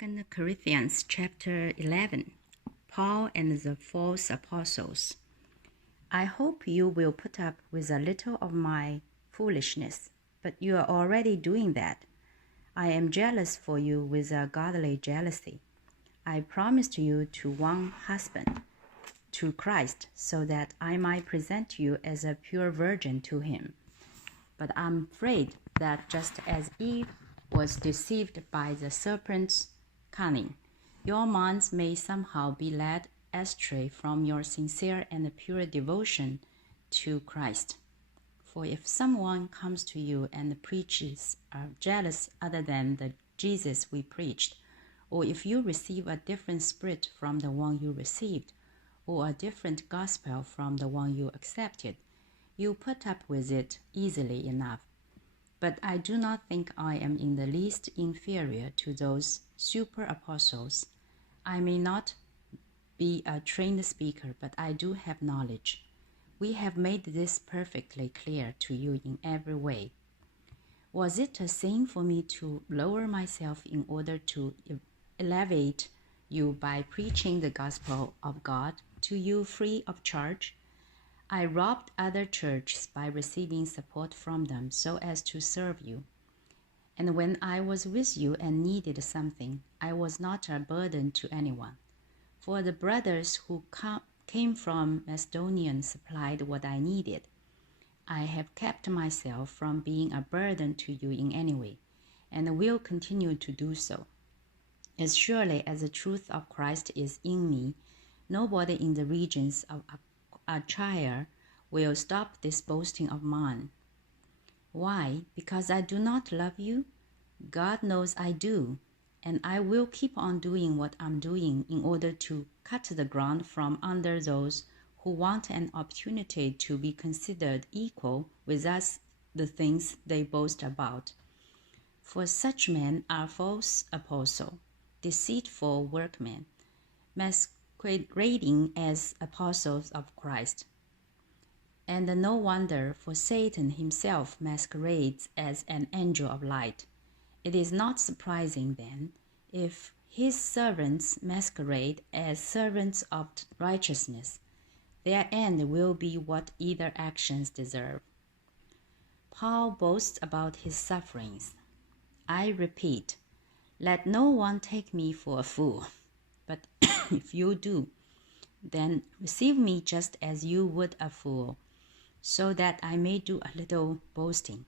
2 Corinthians chapter 11, Paul and the false apostles. I hope you will put up with a little of my foolishness, but you are already doing that. I am jealous for you with a godly jealousy. I promised you to one husband, to Christ, so that I might present you as a pure virgin to him. But I'm afraid that just as Eve was deceived by the serpent's cunning, your minds may somehow be led astray from your sincere and pure devotion to Christ. For if someone comes to you and preaches a jealous other than the Jesus we preached, or if you receive a different spirit from the one you received, or a different gospel from the one you accepted, you put up with it easily enough. But I do not think I am in the least inferior to those super apostles. I may not be a trained speaker, but I do have knowledge. We have made this perfectly clear to you in every way. Was it a sin for me to lower myself in order to elevate you by preaching the gospel of God to you free of charge? I robbed other churches by receiving support from them so as to serve you. And when I was with you and needed something, I was not a burden to anyone. For the brothers who came from Macedonia supplied what I needed. I have kept myself from being a burden to you in any way, and will continue to do so. As surely as the truth of Christ is in me, nobody in the regions of Achaia will stop this boasting of mine. Why? Because I do not love you? God knows I do, and I will keep on doing what I'm doing in order to cut the ground from under those who want an opportunity to be considered equal with us the things they boast about. For such men are false apostles, deceitful workmen, masquerading as apostles of Christ. And no wonder, for Satan himself masquerades as an angel of light. It is not surprising, then, if his servants masquerade as servants of righteousness. Their end will be what either actions deserve. Paul boasts about his sufferings. I repeat, let no one take me for a fool. But if you do, then receive me just as you would a fool, so that I may do a little boasting.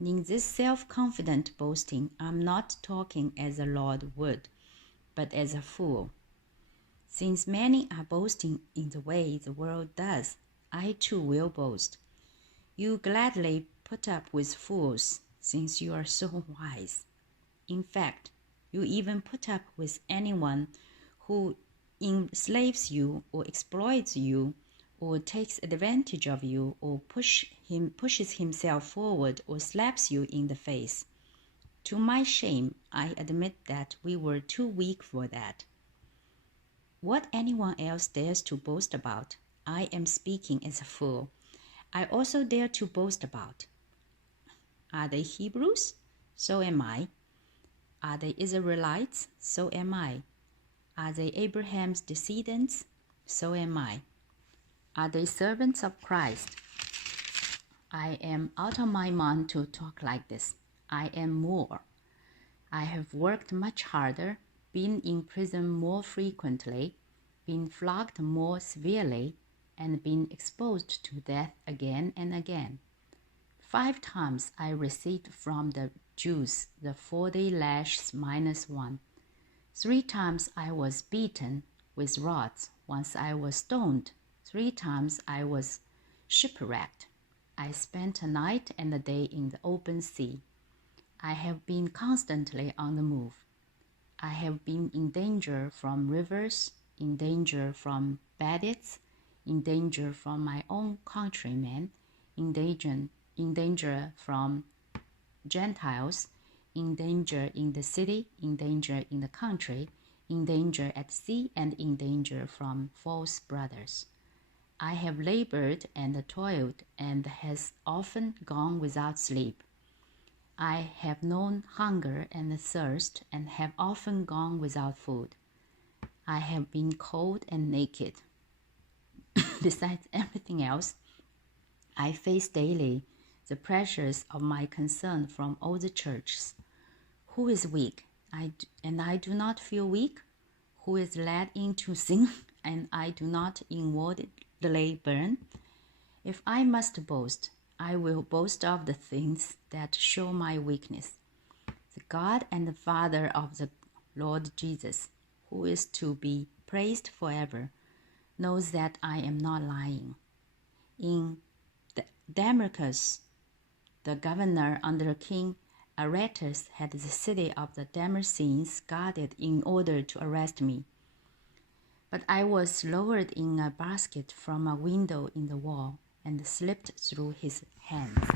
In this self-confident boasting, I'm not talking as the Lord would, but as a fool. Since many are boasting in the way the world does, I too will boast. You gladly put up with fools, since you are so wise. In fact, you even put up with anyone who enslaves you or exploits you or takes advantage of you or pushes himself forward or slaps you in the face. To my shame, I admit that we were too weak for that. What anyone else dares to boast about, I am speaking as a fool. I also dare to boast about. Are they Hebrews? So am I. Are they Israelites? So am I. Are they Abraham's descendants? So am I. Are they servants of Christ? I am out of my mind to talk like this. I am more. I have worked much harder, been in prison more frequently, been flogged more severely, and been exposed to death again and again. 5 times I received from the Jews the 40 lashes minus 1. 3 times I was beaten with rods. Once I was stoned. 3 times I was shipwrecked. I spent a night and a day in the open sea. I have been constantly on the move. I have been in danger from rivers, in danger from bandits, in danger from my own countrymen, in danger from Gentiles, in danger in the city, in danger in the country, in danger at sea, and in danger from false brothers. I have labored and toiled and has often gone without sleep. I have known hunger and thirst, and have often gone without food. I have been cold and naked. Besides everything else, I face daily the pressures of my concern from all the churches. Who is weak, and I do not feel weak? Who is led into sin, and I do not inwardly burn? If I must boast, I will boast of the things that show my weakness. The God and the Father of the Lord Jesus, who is to be praised forever, knows that I am not lying. In Damascus, the governor under King Aretas had the city of the Damascenes guarded in order to arrest me. But I was lowered in a basket from a window in the wall and slipped through his hands.